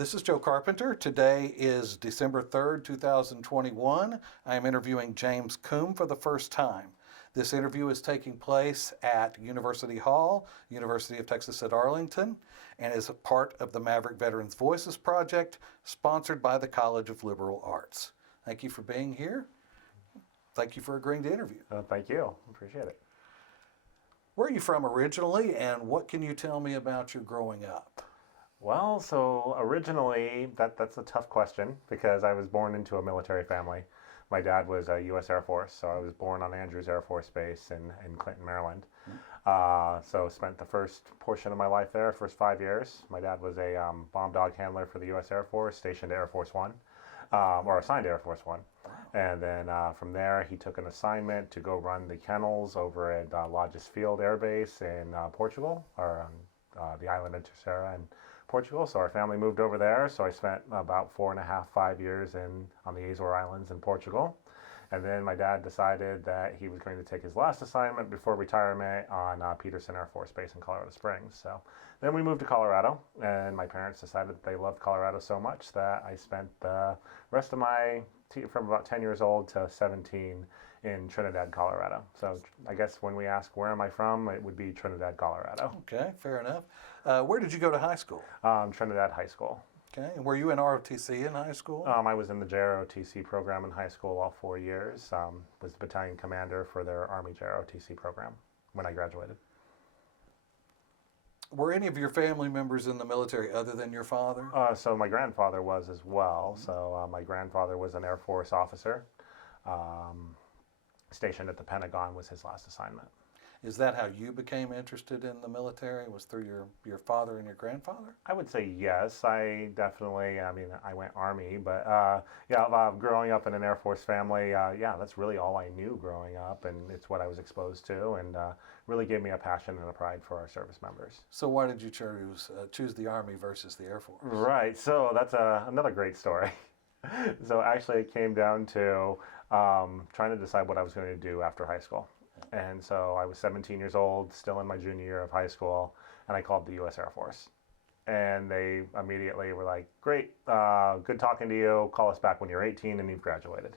This is Joe Carpenter. Today is December 3rd, 2021. I am interviewing James Kumm for the first time. This interview is taking place at University Hall, University of Texas at Arlington, and is a part of the Maverick Veterans Voices Project, sponsored by the College of Liberal Arts. Thank you for being here. Thank you for agreeing to interview. Thank you. Appreciate it. Where are you from originally, and what can you tell me about your growing up? Well, so originally, that's a tough question because I was born into a military family. My dad was a U.S. Air Force, so I was born on Andrews Air Force Base in Clinton, Maryland. So spent the first portion of my life there, first 5 years. My dad was a bomb dog handler for the U.S. Air Force, stationed to Air Force One, or assigned to Air Force One. And then from there, he took an assignment to go run the kennels over at Lodges Field Air Base in Portugal, or the island of Terceira in Portugal. So our family moved over there. So I spent about 4.5, 5 years on the Azore Islands in Portugal. And then my dad decided that he was going to take his last assignment before retirement on Peterson Air Force Base in Colorado Springs. So then we moved to Colorado, and my parents decided that they loved Colorado so much that I spent the rest of from about 10 years old to 17 in Trinidad, Colorado. So I guess when we ask where am I from, it would be Trinidad, Colorado. Okay, fair enough. Where did you go to high school? Trinidad High School. Okay, and were you in ROTC in high school? I was in the JROTC program in high school all 4 years. Was the battalion commander for their Army JROTC program when I graduated. Were any of your family members in the military other than your father? So my grandfather was as well. So my grandfather was an Air Force officer. Stationed at the Pentagon was his last assignment. Is that how you became interested in the military? Was through your father and your grandfather? I would say yes. I went Army, but growing up in an Air Force family, that's really all I knew growing up, and it's what I was exposed to, and really gave me a passion and a pride for our service members. So why did you choose the Army versus the Air Force? Right, so that's another great story. So actually it came down to trying to decide what I was going to do after high school. And so I was 17 years old, still in my junior year of high school, and I called the U.S. Air Force. And they immediately were like, great, good talking to you, call us back when you're 18 and you've graduated.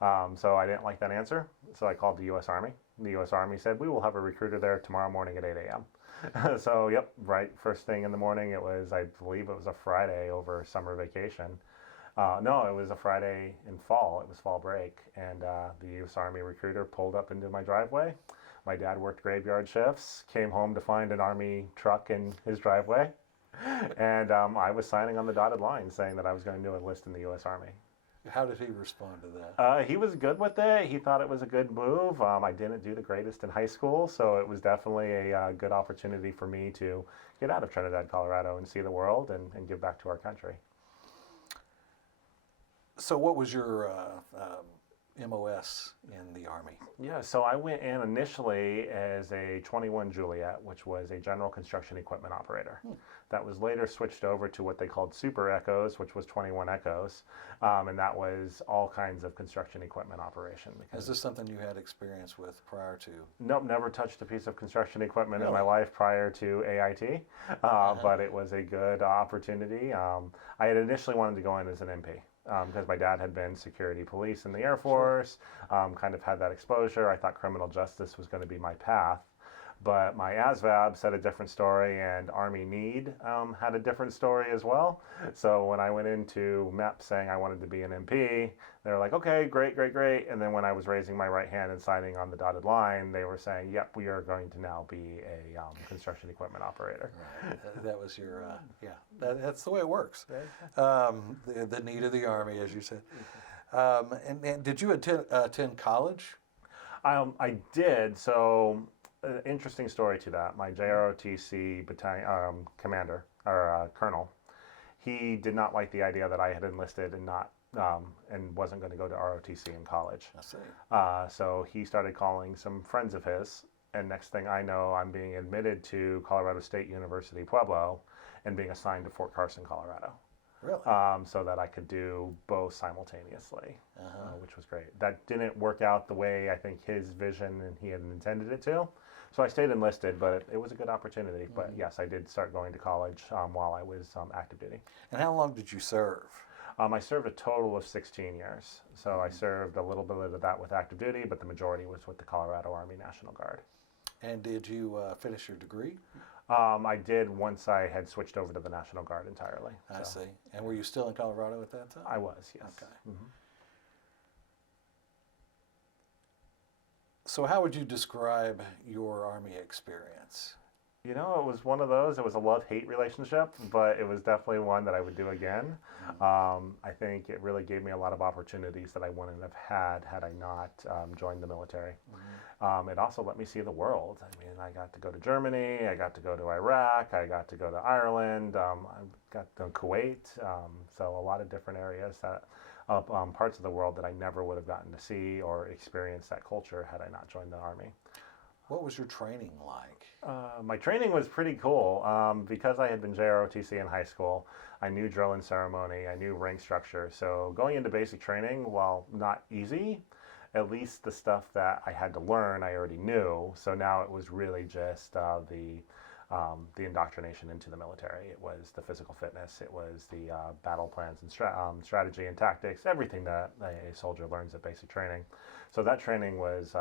So I didn't like that answer, so I called the U.S. Army. The U.S. Army said, we will have a recruiter there tomorrow morning at 8 a.m. So, yep, right, first thing in the morning, I believe it was a Friday over summer vacation. No, it was a Friday in fall. It was fall break, and the U.S. Army recruiter pulled up into my driveway. My dad worked graveyard shifts, came home to find an Army truck in his driveway, and I was signing on the dotted line saying that I was going to enlist in the U.S. Army. How did he respond to that? He was good with it. He thought it was a good move. I didn't do the greatest in high school, so it was definitely a good opportunity for me to get out of Trinidad, Colorado, and see the world and give back to our country. So what was your MOS in the Army? Yeah, so I went in initially as a 21 Juliet, which was a general construction equipment operator. That was later switched over to what they called Super Echoes, which was 21 Echoes, and that was all kinds of construction equipment operation. Is this something you had experience with prior to? Nope, never touched a piece of construction equipment Really? in my life prior to AIT, but it was a good opportunity. I had initially wanted to go in as an MP. Because my dad had been security police in the Air Force, kind of had that exposure. I thought criminal justice was going to be my path. But my ASVAB said a different story, and Army Need had a different story as well. So when I went into MEP saying I wanted to be an MP, they were like, okay, great, great, great. And then when I was raising my right hand and signing on the dotted line, they were saying, yep, we are going to now be a construction equipment operator. Right. That was your, that's the way it works. The need of the Army, as you said. And did you attend college? I did. So an interesting story to that. My JROTC battalion commander, or colonel, he did not like the idea that I had enlisted and not and wasn't going to go to ROTC in college. I see. So he started calling some friends of his, and next thing I know, I'm being admitted to Colorado State University Pueblo and being assigned to Fort Carson, Colorado. Really? So that I could do both simultaneously, which was great. That didn't work out the way I think his vision and he had intended it to. So I stayed enlisted, but it was a good opportunity. But yes, I did start going to college while I was active duty. And how long did you serve? I served a total of 16 years. So I served a little bit of that with active duty, but the majority was with the Colorado Army National Guard. And did you finish your degree? I did once I had switched over to the National Guard entirely. I see. And were you still in Colorado at that time? I was, yes. Okay. Mm-hmm. So how would you describe your Army experience? You know, it was one of those. It was a love-hate relationship, but it was definitely one that I would do again. I think it really gave me a lot of opportunities that I wouldn't have had I not joined the military. It also let me see the world. I mean, I got to go to Germany, I got to go to Iraq, I got to go to Ireland, I got to Kuwait. So a lot of different areas that parts of the world that I never would have gotten to see or experience that culture had I not joined the Army. What was your training like? My training was pretty cool because I had been JROTC in high school. I knew drill and ceremony. I knew rank structure. So going into basic training, while not easy, at least the stuff that I had to learn, I already knew. So now it was really just the indoctrination into the military. It was the physical fitness. It was the battle plans and strategy and tactics, everything that a soldier learns at basic training. So that training was,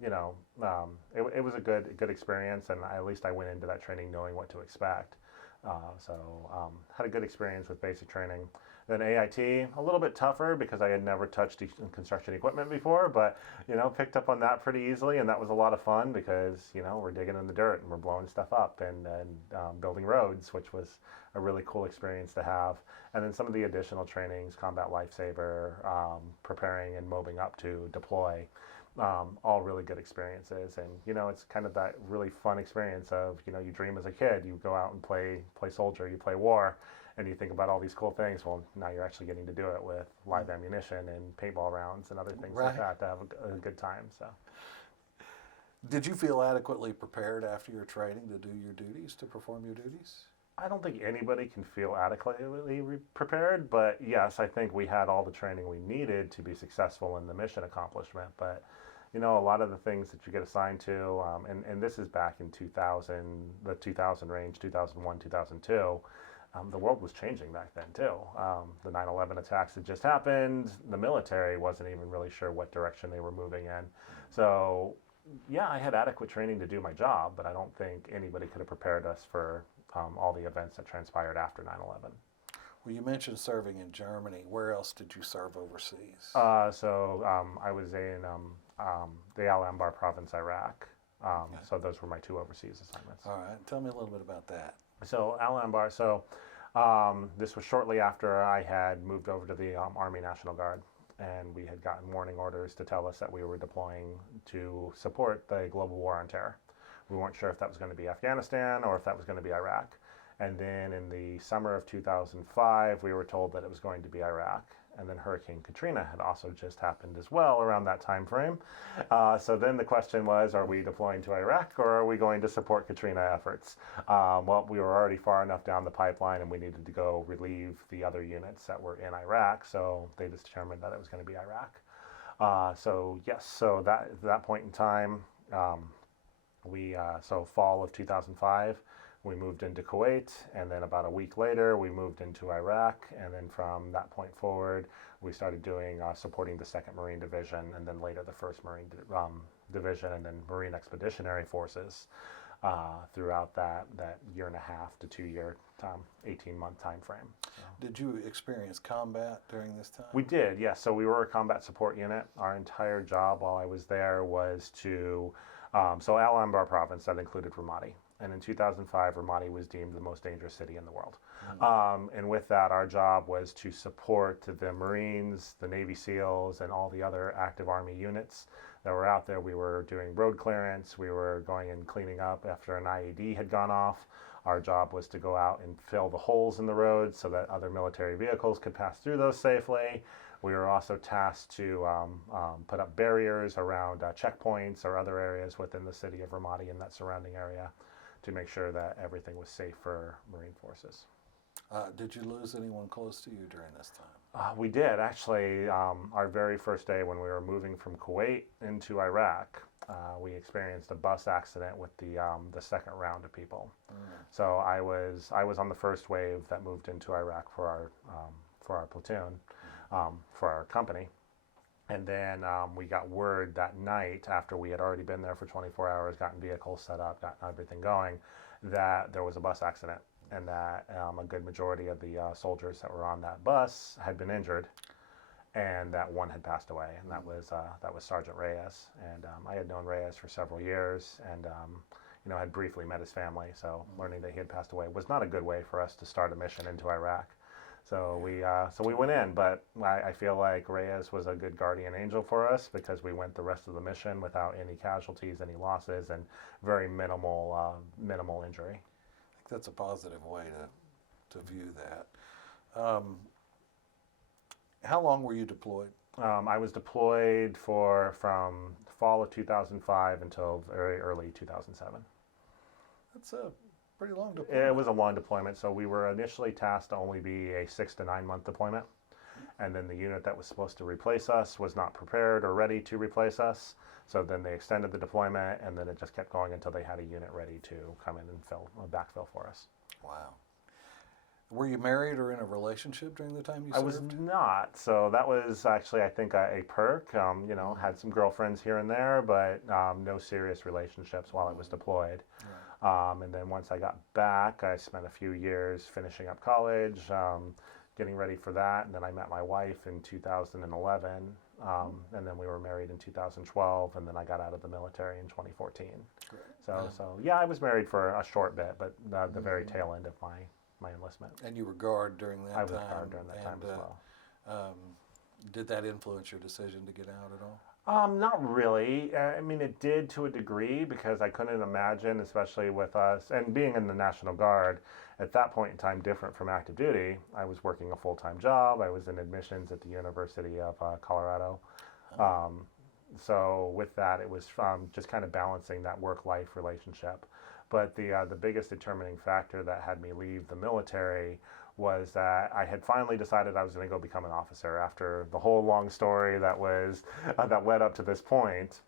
it was a good experience, and at least I went into that training knowing what to expect. Had a good experience with basic training. Then AIT, a little bit tougher because I had never touched construction equipment before, but, picked up on that pretty easily, and that was a lot of fun because, we're digging in the dirt and we're blowing stuff up and building roads, which was a really cool experience to have. And then some of the additional trainings, combat lifesaver, preparing and moving up to deploy, all really good experiences. And, it's kind of that really fun experience of, you dream as a kid, you go out and play soldier, you play war, and you think about all these cool things. Well, now you're actually getting to do it with live ammunition and paintball rounds and other things like that to have a good time. So, did you feel adequately prepared after your training to do your duties, to perform your duties? I don't think anybody can feel adequately prepared, but yes, I think we had all the training we needed to be successful in the mission accomplishment. But, a lot of the things that you get assigned to, and this is back in 2000, the 2000 range, 2001, 2002, the world was changing back then too. The 9/11 attacks had just happened. The military wasn't even really sure what direction they were moving in. So, yeah, I had adequate training to do my job, but I don't think anybody could have prepared us for all the events that transpired after 9/11. Well, you mentioned serving in Germany. Where else did you serve overseas? I was in the Al Anbar province, Iraq. Okay. So those were my 2 overseas assignments. All right. Tell me a little bit about that. So Al Anbar, this was shortly after I had moved over to the Army National Guard, and we had gotten warning orders to tell us that we were deploying to support the global war on terror. We weren't sure if that was going to be Afghanistan or if that was going to be Iraq. And then in the summer of 2005, we were told that it was going to be Iraq. And then Hurricane Katrina had also just happened as well around that time frame. So then the question was, are we deploying to Iraq or are we going to support Katrina efforts? Well, we were already far enough down the pipeline and we needed to go relieve the other units that were in Iraq. So they just determined that it was going to be Iraq. So at that point in time, fall of 2005, we moved into Kuwait, and then about a week later, we moved into Iraq, and then from that point forward, we started doing supporting the 2nd Marine Division, and then later the 1st Marine Division, and then Marine Expeditionary Forces throughout that year and a half to 2 year, 18-month time frame. So. Did you experience combat during this time? We did, yes. So we were a combat support unit. Our entire job while I was there was to, Al Anbar province, that included Ramadi. And in 2005, Ramadi was deemed the most dangerous city in the world. And with that, our job was to support the Marines, the Navy SEALs, and all the other active Army units that were out there. We were doing road clearance. We were going and cleaning up after an IED had gone off. Our job was to go out and fill the holes in the road so that other military vehicles could pass through those safely. We were also tasked to put up barriers around checkpoints or other areas within the city of Ramadi and that surrounding area, to make sure that everything was safe for Marine forces. Did you lose anyone close to you during this time? We did actually. Our very first day when we were moving from Kuwait into Iraq, we experienced a bus accident with the second round of people. So I was on the first wave that moved into Iraq for our platoon, for our company, and then we got word that night after we had already been there for 24 hours, gotten vehicles set up, gotten everything going, that there was a bus accident and that a good majority of the soldiers that were on that bus had been injured, and that one had passed away, and that was Sergeant Reyes. And I had known Reyes for several years, and had briefly met his family. So learning that he had passed away was not a good way for us to start a mission into Iraq. So we went in, but I feel like Reyes was a good guardian angel for us because we went the rest of the mission without any casualties, any losses, and very minimal injury. I think that's a positive way to view that. Um, how long were you deployed? I was deployed from fall of 2005 until very early 2007. That's a pretty long deployment. It was a long deployment, so we were initially tasked to only be a 6 to 9 month deployment. And then the unit that was supposed to replace us was not prepared or ready to replace us. So then they extended the deployment, and then it just kept going until they had a unit ready to come in and backfill for us. Wow. Were you married or in a relationship during the time you served? I was not. So that was actually, I think, a perk. Had some girlfriends here and there, but no serious relationships while I was deployed. Right. And then once I got back, I spent a few years finishing up college, getting ready for that. And then I met my wife in 2011. And then we were married in 2012. And then I got out of the military in 2014. Great. So yeah, I was married for a short bit, but the very tail end of my enlistment. And you were guard during that time? I was guard during that time as well. Did that influence your decision to get out at all? Not really. I mean, it did to a degree because I couldn't imagine, especially with us, and being in the National Guard, at that point in time, different from active duty. I was working a full-time job. I was in admissions at the University of Colorado. So with that, it was just kind of balancing that work-life relationship. But the biggest determining factor that had me leave the military was that I had finally decided I was going to go become an officer after the whole long story that led up to this point.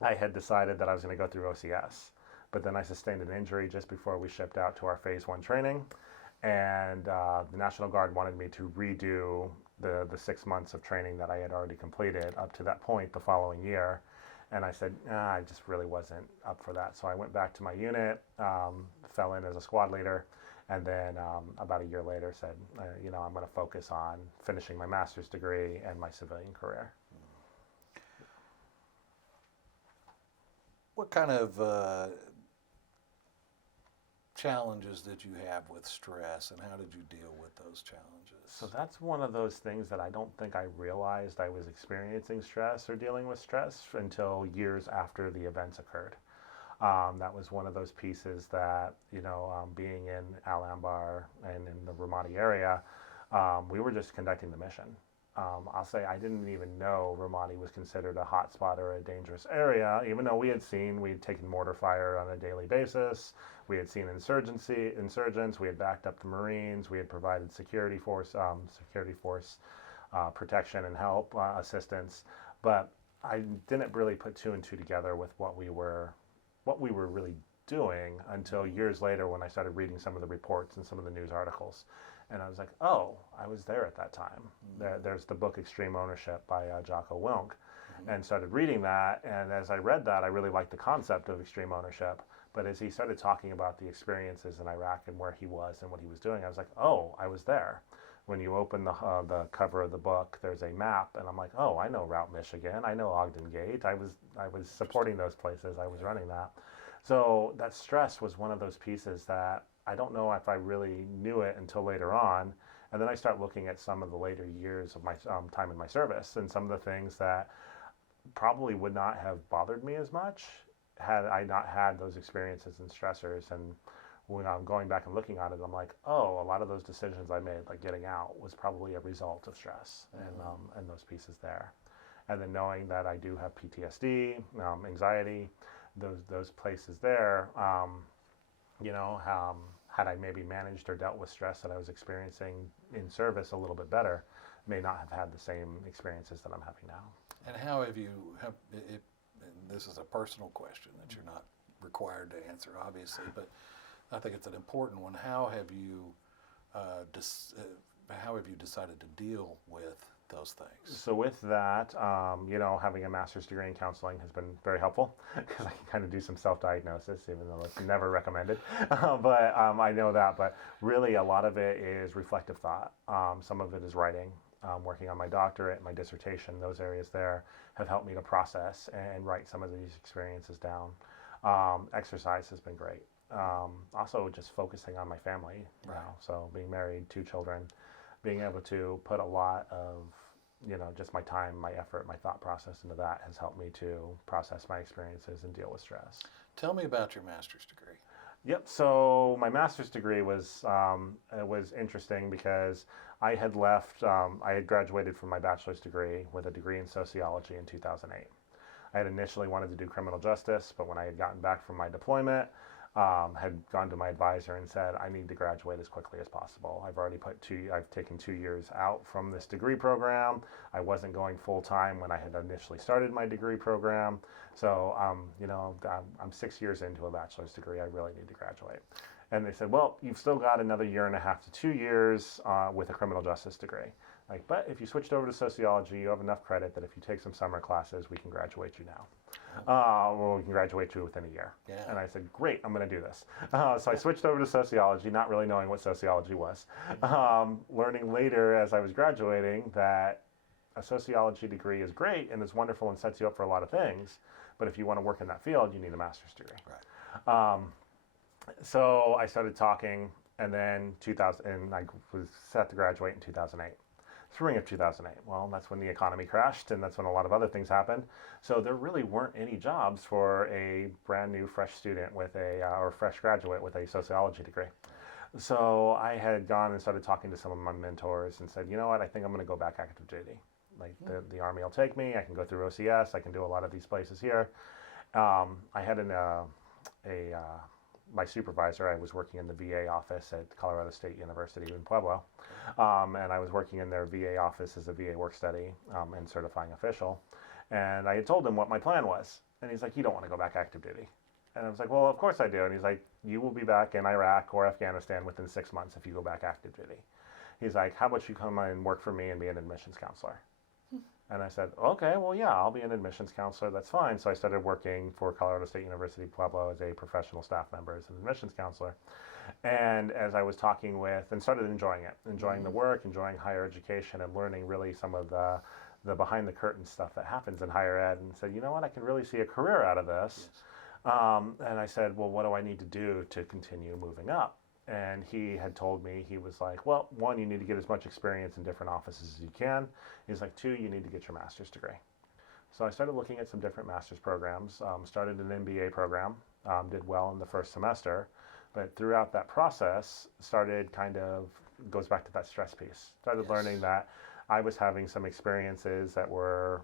I had decided that I was going to go through OCS, but then I sustained an injury just before we shipped out to our Phase 1 training, and the National Guard wanted me to redo the 6 months of training that I had already completed up to that point the following year. And I said, I just really wasn't up for that. So I went back to my unit, fell in as a squad leader, and then about a year later said, I'm going to focus on finishing my master's degree and my civilian career. What kind of challenges did you have with stress, and how did you deal with those challenges? So that's one of those things that I don't think I realized I was experiencing stress or dealing with stress until years after the events occurred. That was one of those pieces that, being in Al Anbar and in the Ramadi area, we were just conducting the mission. I'll say I didn't even know Ramadi was considered a hot spot or a dangerous area, even though we'd taken mortar fire on a daily basis. We had seen insurgents, we had backed up the Marines, we had provided security force protection and help, assistance. But I didn't really put two and two together with what we were really doing until years later when I started reading some of the reports and some of the news articles. And I was like, oh, I was there at that time. There's the book Extreme Ownership by Jocko Willink, and started reading that. And as I read that, I really liked the concept of extreme ownership. But as he started talking about the experiences in Iraq and where he was and what he was doing, I was like, oh, I was there. When you open the cover of the book, there's a map, and I'm like, oh, I know Route Michigan, I know Ogden Gate. I was supporting those places. I was running that. So that stress was one of those pieces that I don't know if I really knew it until later on. And then I start looking at some of the later years of my time in my service and some of the things that probably would not have bothered me as much had I not had those experiences and stressors. And when I'm going back and looking at it, I'm like, oh, a lot of those decisions I made, like getting out, was probably a result of stress and those pieces there. And then knowing that I do have PTSD, had I maybe managed or dealt with stress that I was experiencing in service a little bit better, may not have had the same experiences that I'm having now. And how have you, and this is a personal question that you're not required to answer, obviously, but I think it's an important one. How have you decided to deal with those things? So with that, having a master's degree in counseling has been very helpful because I can kind of do some self-diagnosis, even though it's never recommended. But I know that. But really, a lot of it is reflective thought. Some of it is writing. Working on my doctorate, my dissertation, those areas there have helped me to process and write some of these experiences down. Exercise has been great. Also, just focusing on my family now. So being married, 2 children, being able to put a lot of, just my time, my effort, my thought process into that has helped me to process my experiences and deal with stress. Tell me about your master's degree. Yep. So my master's degree was interesting because I had left. I had graduated from my bachelor's degree with a degree in sociology in 2008. I had initially wanted to do criminal justice, but when I had gotten back from my deployment, had gone to my advisor and said, I need to graduate as quickly as possible. I've taken 2 years out from this degree program. I wasn't going full time when I had initially started my degree program. So, I'm 6 years into a bachelor's degree. I really need to graduate. And they said, well, you've still got another 1.5 to 2 years with a criminal justice degree. But if you switched over to sociology, you have enough credit that if you take some summer classes, we can graduate you now. Or we can graduate you within a year. Yeah. And I said, great, I'm going to do this. So I switched over to sociology, not really knowing what sociology was. Learning later as I was graduating that a sociology degree is great and it's wonderful and sets you up for a lot of things. But if you want to work in that field, you need a master's degree. Right. So I started talking, and then I was set to graduate in 2008. Spring of 2008. Well, that's when the economy crashed, and that's when a lot of other things happened. So there really weren't any jobs for a brand new fresh student with or fresh graduate with a sociology degree. So I had gone and started talking to some of my mentors and said, you know what, I think I'm going to go back active duty. The Army will take me. I can go through OCS. I can do a lot of these places here. I had my supervisor, I was working in the VA office at Colorado State University in Pueblo, and I was working in their VA office as a VA work study and certifying official. And I had told him what my plan was. And he's like, you don't want to go back active duty. And I was like, well, of course I do. And he's like, you will be back in Iraq or Afghanistan within 6 months if you go back active duty. He's like, how about you come and work for me and be an admissions counselor? And I said, okay, well, yeah, I'll be an admissions counselor. That's fine. So I started working for Colorado State University Pueblo as a professional staff member as an admissions counselor. And as I was talking with, and started enjoying it, enjoying the work, enjoying higher education, and learning really some of the behind the curtain stuff that happens in higher ed, and said, you know what, I can really see a career out of this. Yes. And I said, well, what do I need to do to continue moving up? And he had told me, he was like, well, 1, you need to get as much experience in different offices as you can. He's like, 2, you need to get your master's degree. So I started looking at some different master's programs, started an MBA program, did well in the first semester, but throughout that process, goes back to that stress piece. Started learning that I was having some experiences that were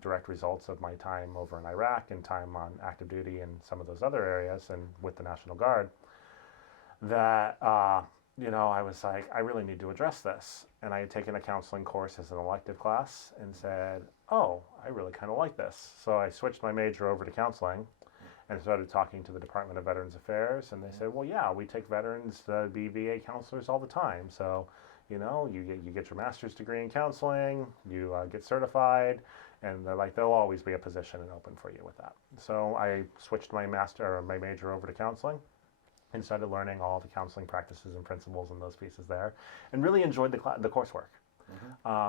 direct results of my time over in Iraq and time on active duty and some of those other areas and with the National Guard, that, I was like, I really need to address this. And I had taken a counseling course as an elective class and said, oh, I really kind of like this. So I switched my major over to counseling and started talking to the Department of Veterans Affairs. And they said, well, yeah, we take veterans to be VA counselors all the time. So, you get your master's degree in counseling, you get certified, and they're like, there'll always be a position open for you with that. So I switched my major over to counseling and started learning all the counseling practices and principles and those pieces there, and really enjoyed the coursework.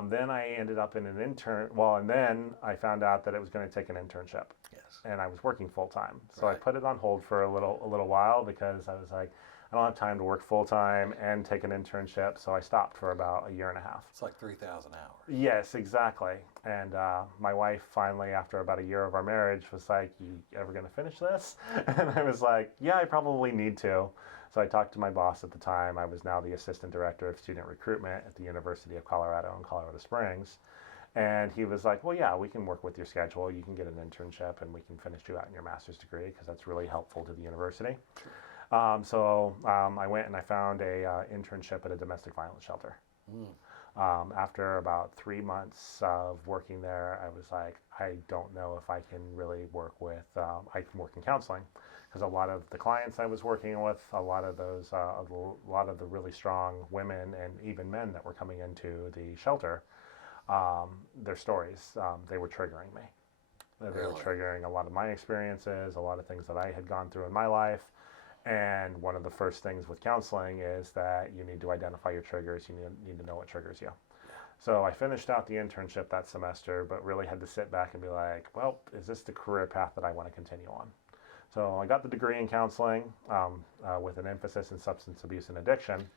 Then I ended up in an intern. Well, and then I found out that it was going to take an internship. Yes. And I was working full time, so I put it on hold for a little while because I was like, I don't have time to work full time and take an internship. So I stopped for about 1.5 years. It's like 3,000 hours. Yes, exactly. And my wife finally, after about 1 year of our marriage, was like, you ever going to finish this? And I was like, yeah, I probably need to. So I talked to my boss at the time. I was now the assistant director of student recruitment at the University of Colorado in Colorado Springs. And he was like, well, yeah, we can work with your schedule. You can get an internship and we can finish you out in your master's degree because that's really helpful to the university. I went and I found a internship at a domestic violence shelter. Mm. After about 3 months of working there, I was like, I don't know if I can really work with, I can work in counseling, because a lot of the clients I was working with, a lot of the really strong women and even men that were coming into the shelter, their stories, they were triggering me. They were Really? triggering a lot of my experiences, a lot of things that I had gone through in my life. And one of the first things with counseling is that you need to identify your triggers. You need to know what triggers you. So I finished out the internship that semester, but really had to sit back and be like, well, is this the career path that I want to continue on? So I got the degree in counseling with an emphasis in substance abuse and addiction,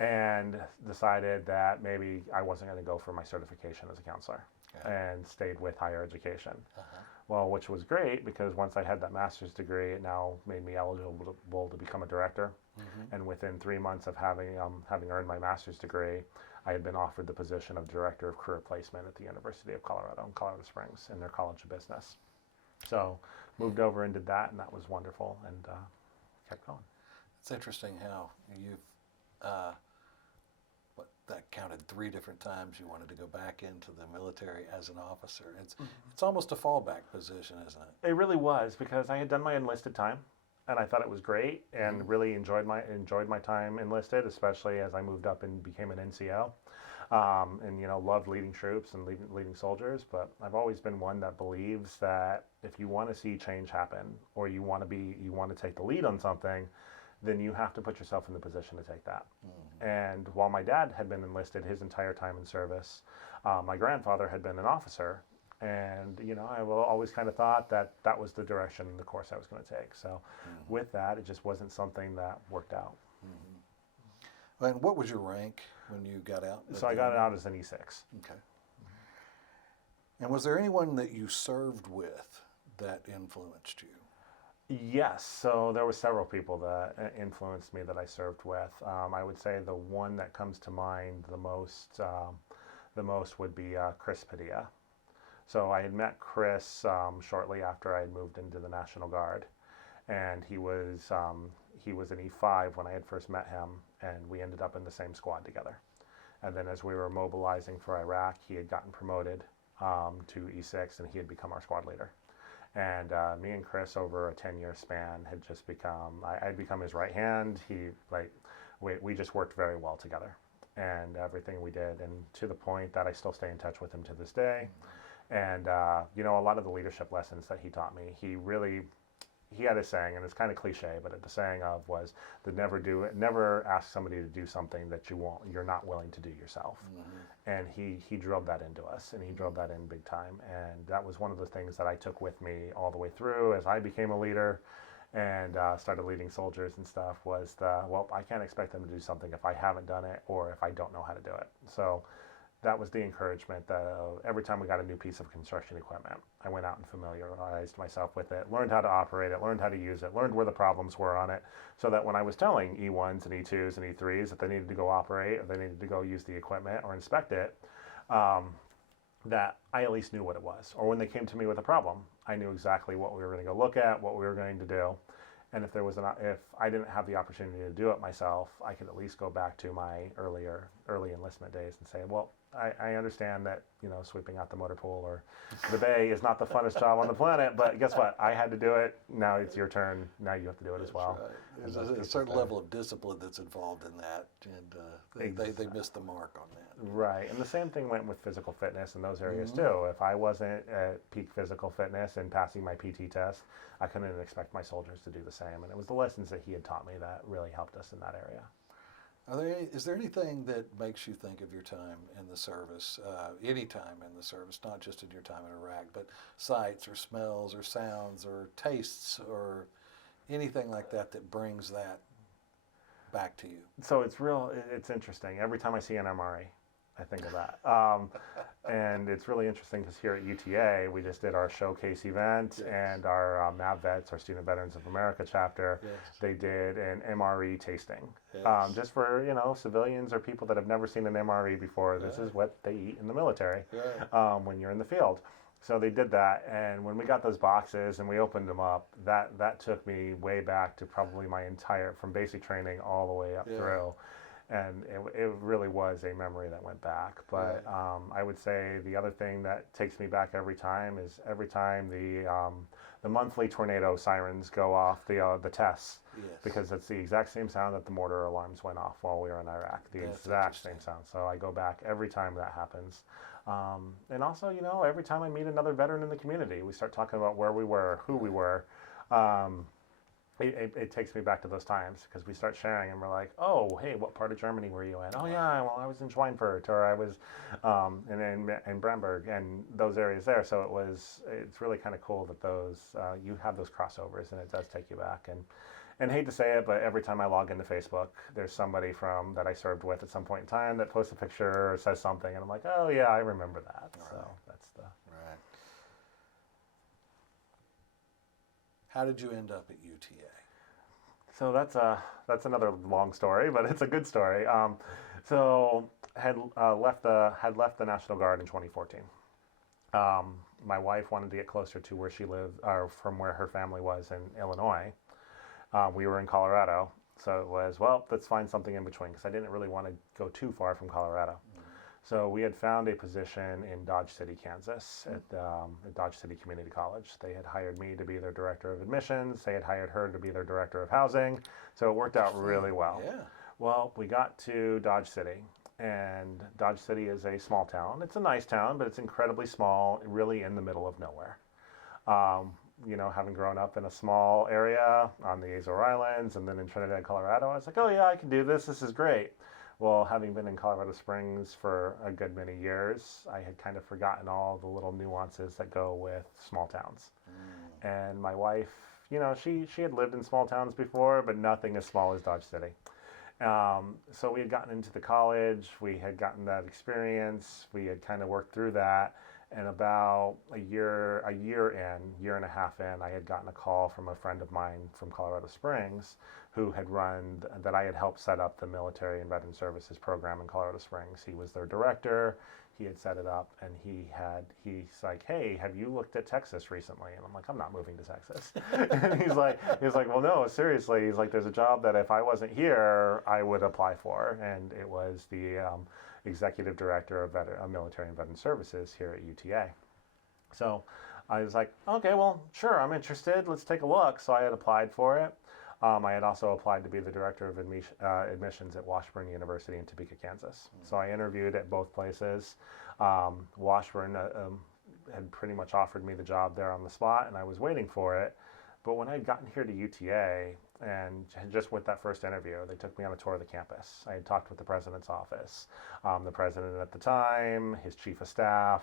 and decided that maybe I wasn't going to go for my certification as a counselor, and stayed with higher education. Uh-huh. Well, which was great, because once I had that master's degree, it now made me eligible to become a director. Mm-hmm. And within 3 months of having earned my master's degree, I had been offered the position of director of career placement at the University of Colorado in Colorado Springs in their College of Business. So moved over and did that, and that was wonderful, and kept going. It's interesting how you've, that counted 3 different times you wanted to go back into the military as an officer. It's almost a fallback position, isn't it? It really was, because I had done my enlisted time, and I thought it was great, and really enjoyed my time enlisted, especially as I moved up and became an NCO, and loved leading troops and leading soldiers. But I've always been one that believes that if you want to see change happen, or you want to take the lead on something, then you have to put yourself in the position to take that. Mm-hmm. And while my dad had been enlisted his entire time in service, my grandfather had been an officer. And, I always kind of thought that that was the direction and the course I was going to take. So with that, it just wasn't something that worked out. Mm-hmm. And what was your rank when you got out? So I got out as an E6. Okay. And was there anyone that you served with that influenced you? Yes, so there were several people that influenced me that I served with. I would say the one that comes to mind the most would be Chris Padilla. So I had met Chris shortly after I had moved into the National Guard, and he was an E5 when I had first met him, and we ended up in the same squad together. And then as we were mobilizing for Iraq, he had gotten promoted to E6, and he had become our squad leader. And me and Chris, over a 10-year span, had just become, I'd become his right hand. We just worked very well together, and everything we did, and to the point that I still stay in touch with him to this day. And a lot of the leadership lessons that he taught me, he had a saying, and it's kind of cliche, but the saying was to never ask somebody to do something that you're not willing to do yourself. Mm-hmm. And he drilled that into us, and he drilled that in big time. And that was one of the things that I took with me all the way through as I became a leader and started leading soldiers and stuff, was I can't expect them to do something if I haven't done it or if I don't know how to do it. So that was the encouragement that every time we got a new piece of construction equipment, I went out and familiarized myself with it, learned how to operate it, learned how to use it, learned where the problems were on it, so that when I was telling E1s and E2s and E3s that they needed to go operate, or they needed to go use the equipment or inspect it, that I at least knew what it was. Or when they came to me with a problem, I knew exactly what we were going to go look at, what we were going to do. And if I didn't have the opportunity to do it myself, I could at least go back to my early enlistment days and say, well, I understand that, sweeping out the motor pool or the bay is not the funnest job on the planet, but guess what? I had to do it. Now it's your turn. Now you have to do it as well. Right. There's a certain level of discipline that's involved in that, and they missed the mark on that. Right. And the same thing went with physical fitness in those areas too. If I wasn't at peak physical fitness and passing my PT test, I couldn't expect my soldiers to do the same. And it was the lessons that he had taught me that really helped us in that area. Is there anything that makes you think of your time in the service, any time in the service, not just in your time in Iraq, but sights or smells or sounds or tastes or anything like that that brings that back to you? So it's interesting. Every time I see an MRE, I think of that. And it's really interesting because here at UTA, we just did our showcase event, and our MAV Vets, our Student Veterans of America chapter, they did an MRE tasting. Just for, civilians or people that have never seen an MRE before, this is what they eat in the military when you're in the field. So they did that, and when we got those boxes and we opened them up, that took me way back to probably my entire, from basic training all the way up Yeah. through, and it really was a memory that went back. But I would say the other thing that takes me back every time is every time the monthly tornado sirens go off, the tests, Yes. because it's the exact same sound that the mortar alarms went off while we were in Iraq. The That's exact interesting. same sound. So I go back every time that happens. And also, every time I meet another veteran in the community, we start talking about where we were, who we were. Um, it takes me back to those times because we start sharing and we're like, oh, hey, what part of Germany were you in? Oh, yeah, well, I was in Schweinfurt, or I was in Bramberg and those areas there. So it's really kind of cool that you have those crossovers, and it does take you back. And hate to say it, but every time I log into Facebook, there's somebody that I served with at some point in time that posts a picture or says something, and I'm like, oh yeah, I remember that. Right. So that's the. Right. How did you end up at UTA? So that's another long story, but it's a good story. So left the National Guard in 2014. My wife wanted to get closer to where she lived, or from where her family was in Illinois. We were in Colorado, so it was, well, let's find something in between, because I didn't really want to go too far from Colorado. So we had found a position in Dodge City, Kansas, at Dodge City Community College. They had hired me to be their director of admissions. They had hired her to be their director of housing. So it worked out really well. Yeah. Well, we got to Dodge City, and Dodge City is a small town. It's a nice town, but it's incredibly small, really in the middle of nowhere. Having grown up in a small area on the Azore Islands and then in Trinidad, Colorado, I was like, oh yeah, I can do this. This is great. Well, having been in Colorado Springs for a good many years, I had kind of forgotten all the little nuances that go with small towns. And my wife, she had lived in small towns before, but nothing as small as Dodge City. So we had gotten into the college, we had gotten that experience, we had kind of worked through that. And about a year and a half in, I had gotten a call from a friend of mine from Colorado Springs that I had helped set up the Military and Veteran Services program in Colorado Springs. He was their director. He had set it up, and he's like, hey, have you looked at Texas recently? And I'm like, I'm not moving to Texas. And he's like, well, no, seriously. He's like, there's a job that if I wasn't here, I would apply for. And it was the executive director of Military and Veteran Services here at UTA. So I was like, okay, well, sure, I'm interested. Let's take a look. So I had applied for it. I had also applied to be the director of admissions at Washburn University in Topeka, Kansas. So I interviewed at both places. Washburn had pretty much offered me the job there on the spot, and I was waiting for it. But when I had gotten here to UTA, and just with that first interview, they took me on a tour of the campus. I had talked with the president's office, the president at the time, his chief of staff,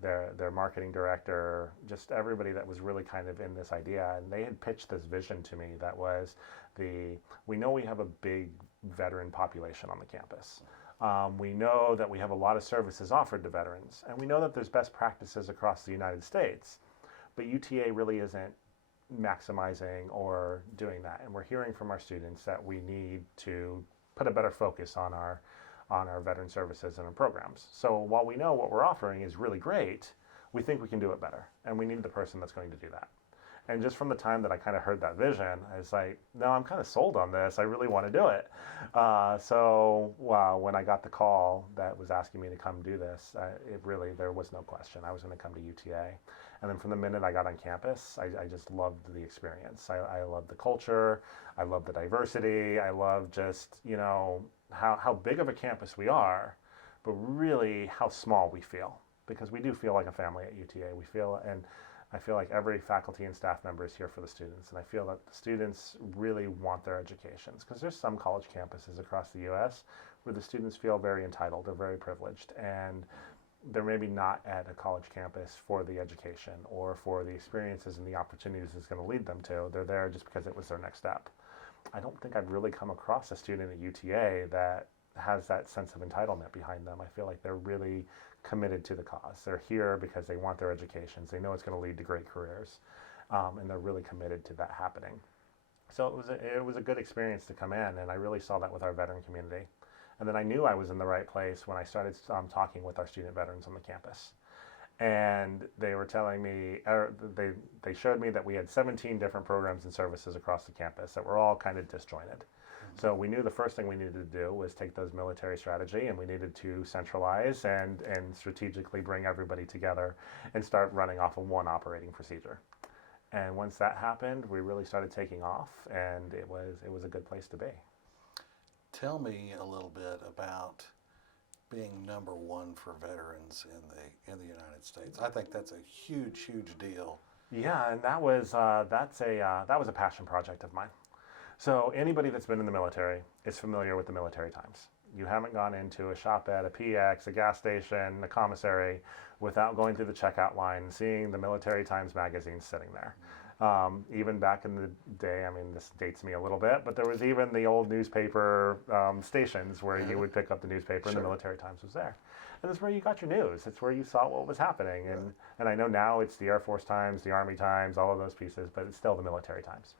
their marketing director, just everybody that was really kind of in this idea. And they had pitched this vision to me that was we know we have a big veteran population on the campus. We know that we have a lot of services offered to veterans, and we know that there's best practices across the United States, but UTA really isn't maximizing or doing that. And we're hearing from our students that we need to put a better focus on our veteran services and our programs. So while we know what we're offering is really great, we think we can do it better, and we need the person that's going to do that. And just from the time that I kind of heard that vision, I was like, no, I'm kind of sold on this. I really want to do it. So when I got the call that was asking me to come do this, there was no question. I was going to come to UTA. And then from the minute I got on campus, I just loved the experience. I loved the culture. I loved the diversity. I loved just, how big of a campus we are, but really how small we feel. Because we do feel like a family at UTA. I feel like every faculty and staff member is here for the students, and I feel that the students really want their educations, because there's some college campuses across the U.S. where the students feel very entitled or very privileged, and they're maybe not at a college campus for the education or for the experiences and the opportunities it's going to lead them to. They're there just because it was their next step. I don't think I've really come across a student at UTA that has that sense of entitlement behind them. I feel like they're really committed to the cause. They're here because they want their educations. They know it's going to lead to great careers, and they're really committed to that happening. So it was a good experience to come in, and I really saw that with our veteran community. And then I knew I was in the right place when I started talking with our student veterans on the campus. And they were telling me, they showed me that we had 17 different programs and services across the campus that were all kind of disjointed. So we knew the first thing we needed to do was take those military strategy, and we needed to centralize and strategically bring everybody together and start running off of one operating procedure. And once that happened, we really started taking off, and it was a good place to be. Tell me a little bit about being number one for veterans in the United States. I think that's a huge deal. Yeah, and that was a passion project of mine. So anybody that's been in the military is familiar with the military times. You haven't gone into a shop at a PX, a gas station, a commissary without going through the checkout line and seeing the military times magazine sitting there. Even back in the day, I mean, this dates me a little bit, but there was even the old newspaper stations where you would pick up the newspaper and the military times was there. And that's where you got your news. It's where you saw what was happening. And I know now it's the Air Force Times, the Army Times, all of those pieces, but it's still the military times.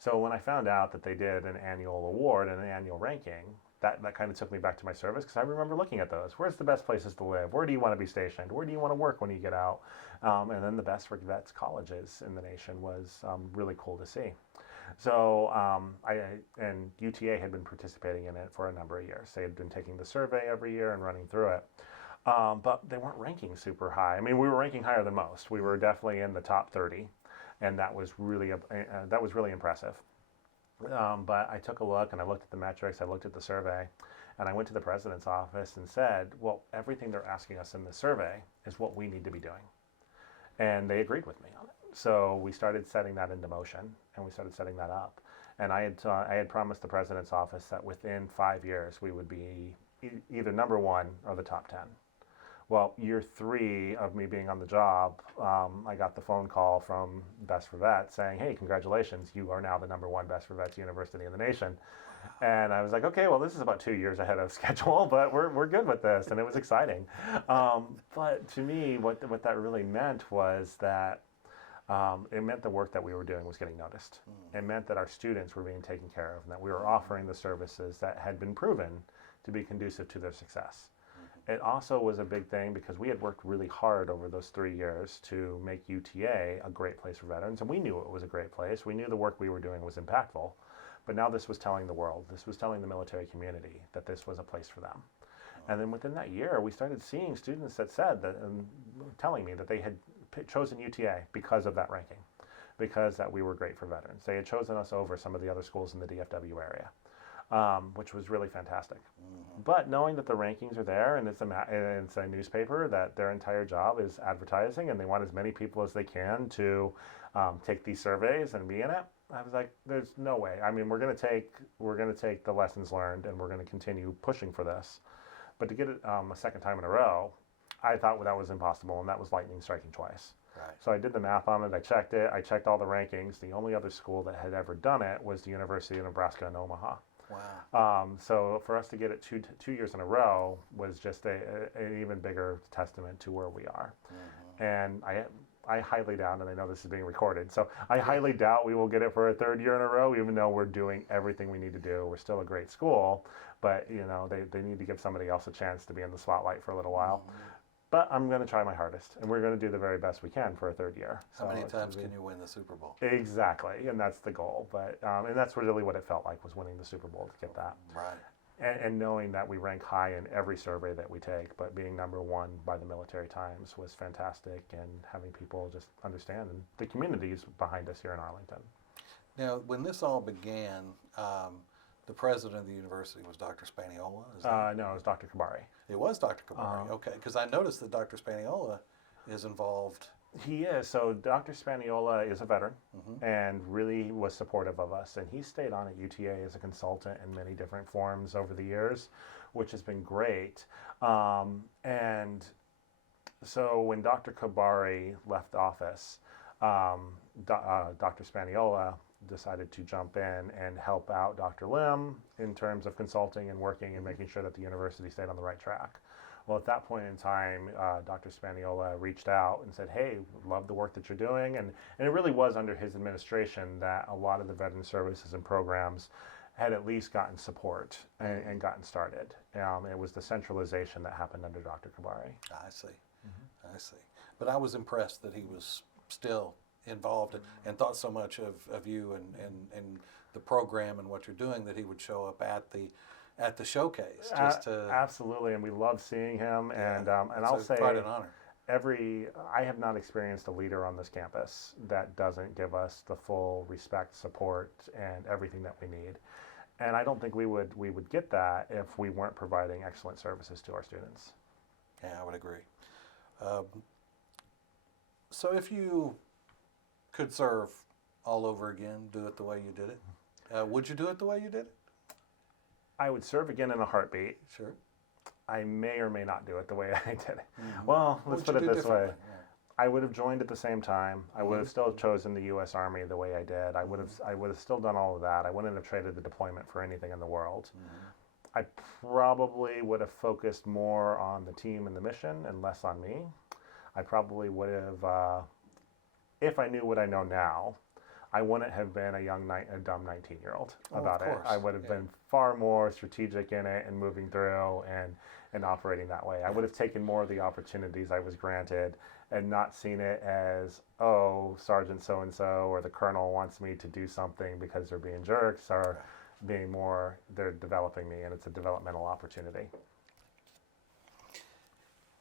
So when I found out that they did an annual award and an annual ranking, that kind of took me back to my service, because I remember looking at those. Where's the best places to live? Where do you want to be stationed? Where do you want to work when you get out? And then the best for vets colleges in the nation was really cool to see. So and UTA had been participating in it for a number of years. They had been taking the survey every year and running through it. But they weren't ranking super high. I mean, we were ranking higher than most. We were definitely in the top 30. And that was really impressive. But I took a look and I looked at the metrics, I looked at the survey, and I went to the president's office and said, well, everything they're asking us in this survey is what we need to be doing. And they agreed with me on it. So we started setting that into motion, and we started setting that up. And I had promised the president's office that within 5 years we would be either number one or the top 10. Well, year 3 of me being on the job, I got the phone call from Best for Vets saying, hey, congratulations, you are now the number one Best for Vets university in the nation. And I was like, okay, well, this is about 2 years ahead of schedule, but we're good with this. And it was exciting. But to me, what that really meant was that it meant the work that we were doing was getting noticed. It meant that our students were being taken care of and that we were offering the services that had been proven to be conducive to their success. It also was a big thing because we had worked really hard over those 3 years to make UTA a great place for veterans, and we knew it was a great place. We knew the work we were doing was impactful, but now this was telling the world, this was telling the military community that this was a place for them. And then within that year, we started seeing students that said that, telling me that they had chosen UTA because of that ranking, because that we were great for veterans. They had chosen us over some of the other schools in the DFW area. Which was really fantastic. But knowing that the rankings are there and it's a newspaper that their entire job is advertising and they want as many people as they can to take these surveys and be in it, I was like, there's no way. I mean, we're gonna take the lessons learned and we're gonna continue pushing for this. But to get it a second time in a row, I thought that was impossible, and that was lightning striking twice. Right. So I did the math on it. I checked it. I checked all the rankings. The only other school that had ever done it was the University of Nebraska in Omaha. Wow. So for us to get it two years in a row was just an even bigger testament to where we are. And I highly doubt, and I know this is being recorded, so I highly doubt we will get it for a 3rd year in a row, even though we're doing everything we need to do. We're still a great school, but you know, they need to give somebody else a chance to be in the spotlight for a little while. But I'm going to try my hardest, and we're going to do the very best we can for a 3rd year. How many times can you win the Super Bowl? Exactly, and that's the goal. But and that's really what it felt like, was winning the Super Bowl to get that. Right. And knowing that we rank high in every survey that we take, but being number one by the Military Times was fantastic, and having people just understand, and the communities behind us here in Arlington. Now, when this all began, the president of the university was Dr. Spaniola? No, it was Dr. Kabari. It was Dr. Kabari, okay. Because I noticed that Dr. Spaniola is involved. He is. So Dr. Spaniola is a veteran and really was supportive of us. And he stayed on at UTA as a consultant in many different forms over the years, which has been great. And so when Dr. Kabari left office, Dr. Spaniola decided to jump in and help out Dr. Lim in terms of consulting and working and making sure that the university stayed on the right track. Well, at that point in time, Dr. Spaniola reached out and said, hey, love the work that you're doing. And it really was under his administration that a lot of the veteran services and programs had at least gotten support and gotten started. It was the centralization that happened under Dr. Kabari. I see. I see. But I was impressed that he was still involved and thought so much of you and the program and what you're doing that he would show up at the showcase just to. Absolutely, and we love seeing him. Yeah, And I'll say, quite an honor. I have not experienced a leader on this campus that doesn't give us the full respect, support, and everything that we need. And I don't think we would get that if we weren't providing excellent services to our students. Yeah, I would agree. Um, so if you could serve all over again, do it the way you did it, would you do it the way you did it? I would serve again in a heartbeat. Sure. I may or may not do it the way I did it. Mm-hmm. Well, let's put it this way. Yeah. I would have joined at the same time. I would have still chosen the U.S. Army the way I did. I would have still done all of that. I wouldn't have traded the deployment for anything in the world. I probably would have focused more on the team and the mission and less on me. I probably would have, if I knew what I know now, I wouldn't have been a dumb 19-year-old about it. I would have been far more strategic in it and moving through and operating that way. I would have taken more of the opportunities I was granted and not seen it as, oh, Sergeant so-and-so or the colonel wants me to do something because they're being jerks, or being more, they're developing me and it's a developmental opportunity.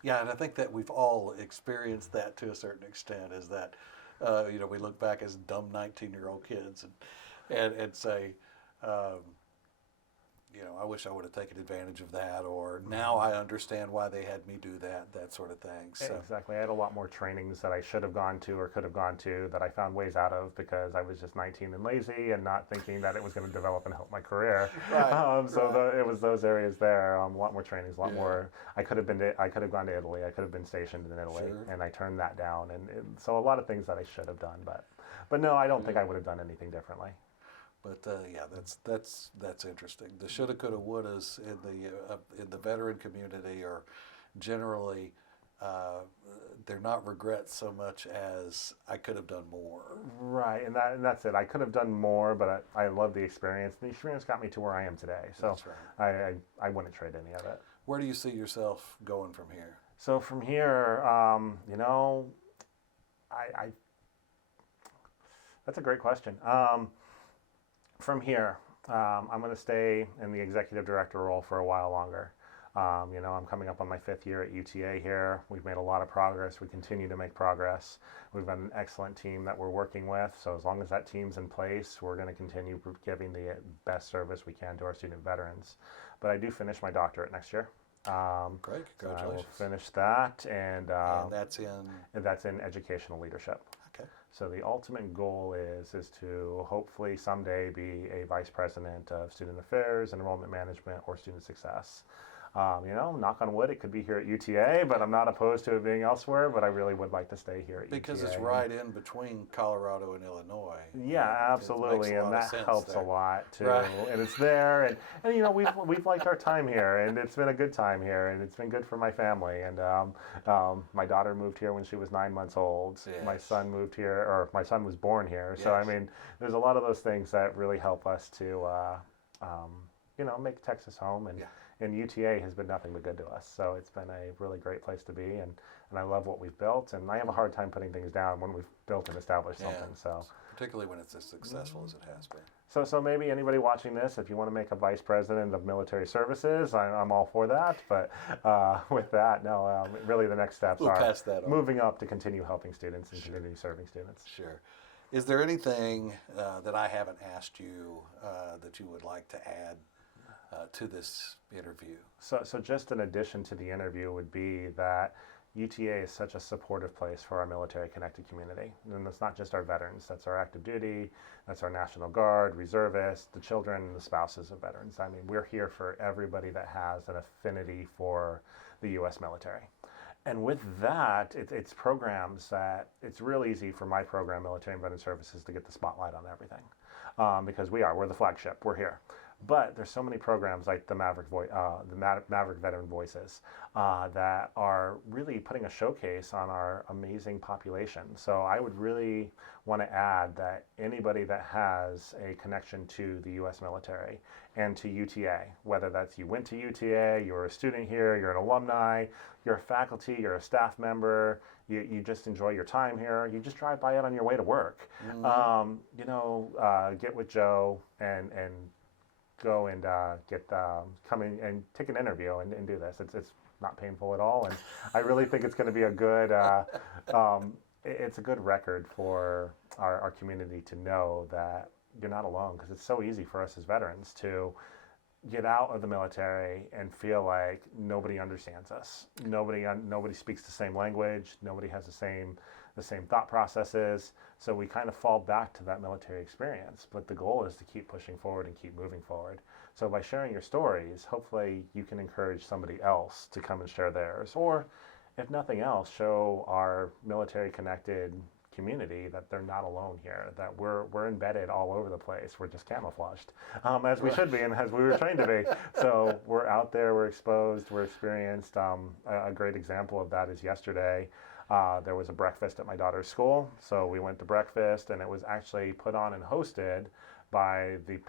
Yeah, and I think that we've all experienced that to a certain extent, is that, we look back as dumb 19-year-old kids and say, I wish I would have taken advantage of that, or now I understand why they had me do that sort of thing. So. Exactly. I had a lot more trainings that I should have gone to or could have gone to that I found ways out of because I was just 19 and lazy and not thinking that it was going to develop and help my career. Right. It was those areas there. A lot more trainings, a lot more. I could have gone to Italy. I could have been stationed in Italy, and I turned that down. And so a lot of things that I should have done, but no, I don't think I would have done anything differently. But that's interesting. The shoulda, coulda, wouldas in the veteran community are generally they're not regrets so much as I could have done more. Right, and that's it. I could have done more, but I love the experience. The experience got me to where I am today. So That's right. I wouldn't trade any of it. Where do you see yourself going from here? So from here, that's a great question. From here, I'm going to stay in the executive director role for a while longer. I'm coming up on my 5th year at UTA here. We've made a lot of progress. We continue to make progress. We've got an excellent team that we're working with. So as long as that team's in place, we're going to continue giving the best service we can to our student veterans. But I do finish my doctorate next year. Great, congratulations. I will finish that, and that's in educational leadership. Okay. So the ultimate goal is to hopefully someday be a vice president of student affairs, enrollment management, or student success. Knock on wood, it could be here at UTA, but I'm not opposed to it being elsewhere, but I really would like to stay here at because UTA. it's right in between Colorado and Illinois. Yeah, absolutely, and that helps a lot too. Right. And it's there, and we've liked our time here, and it's been a good time here, and it's been good for my family. And my daughter moved here when she was 9 months old. Yes. My son moved here, or my son was born here. So Yes. I mean, there's a lot of those things that really help us to make Texas home, and UTA has been nothing but good to us. So it's been a really great place to be, and I love what we've built, and I have a hard time putting things down when we've built and established something. So particularly when it's as successful as it has been. So maybe anybody watching this, if you want to make a vice president of military services, I'm all for that. But with that, no, really the next steps We'll are pass that on. moving up to continue helping students and continue serving students. Sure. Is there anything that I haven't asked you that you would like to add to this interview? So just an addition to the interview would be that UTA is such a supportive place for our military-connected community. And that's not just our veterans. That's our active duty, that's our National Guard, reservists, the children, and the spouses of veterans. I mean, we're here for everybody that has an affinity for the U.S. military. And with that, it's programs that it's real easy for my program, Military and Veteran Services, to get the spotlight on everything. Because we're the flagship, we're here. But there's so many programs like the Maverick Veteran Voices that are really putting a showcase on our amazing population. So I would really want to add that anybody that has a connection to the U.S. military and to UTA, whether that's you went to UTA, you're a student here, you're an alumni, you're a faculty, you're a staff member, you just enjoy your time here, you just drive by it on your way to work. Get with Joe and go and come in and take an interview and do this. It's not painful at all, and I really think it's going to be a good it's a good record for our community to know that you're not alone, because it's so easy for us as veterans to get out of the military and feel like nobody understands us. Nobody speaks the same language. Nobody has the same thought processes. So we kind of fall back to that military experience. But the goal is to keep pushing forward and keep moving forward. So by sharing your stories, hopefully you can encourage somebody else to come and share theirs. Or if nothing else, show our military connected community that they're not alone here, that we're embedded all over the place. We're just camouflaged, as we should be and as we were trained to be. So we're out there, we're exposed, we're experienced. A great example of that is yesterday. There was a breakfast at my daughter's school. So we went to breakfast, and it was actually put on and hosted by the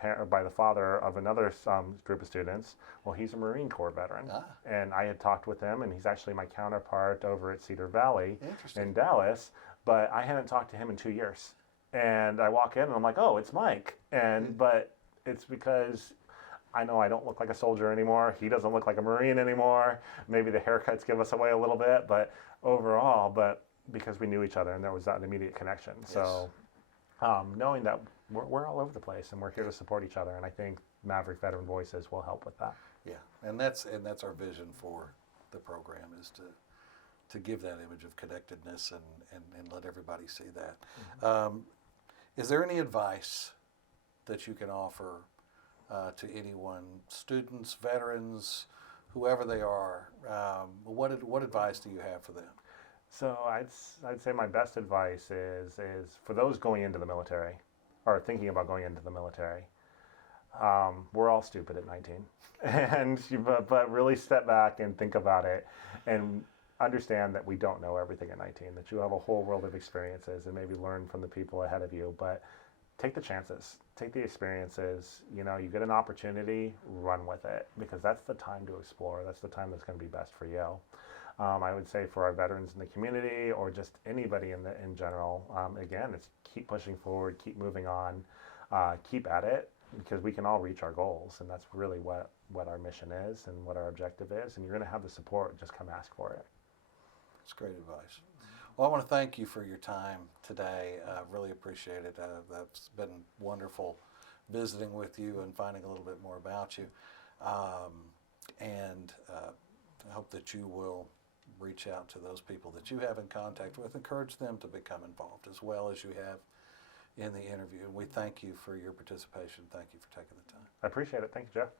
father of another group of students. Well, he's a Marine Corps veteran. And I had talked with him, and he's actually my counterpart over at Cedar Valley in Dallas. But I hadn't talked to him in 2 years. And I walk in and I'm like, oh, it's Mike. But it's because I know I don't look like a soldier anymore. He doesn't look like a Marine anymore. Maybe the haircuts give us away a little bit, but overall, because we knew each other and there was that immediate connection. Yes. So knowing that we're all over the place and we're here to support each other. And I think Maverick Veteran Voices will help with that. Yeah, and that's our vision for the program, is to give that image of connectedness and let everybody see that. Mm-hmm. Is there any advice that you can offer to anyone, students, veterans, whoever they are? What advice do you have for them? So I'd say my best advice is for those going into the military or thinking about going into the military. We're all stupid at 19, but really step back and think about it and understand that we don't know everything at 19, that you have a whole world of experiences, and maybe learn from the people ahead of you. But take the chances, take the experiences. You get an opportunity, run with it, because that's the time to explore. That's the time that's going to be best for you. I would say for our veterans in the community, or just anybody in general, again, it's keep pushing forward, keep moving on, keep at it, because we can all reach our goals, and that's really what our mission is and what our objective is. And you're going to have the support. Just come ask for it. That's great advice. Well, I want to thank you for your time today. I really appreciate it. That's been wonderful visiting with you and finding a little bit more about you. And I hope that you will reach out to those people that you have in contact with, encourage them to become involved as well as you have in the interview. And we thank you for your participation. Thank you for taking the time. I appreciate it. Thank you, Jeff.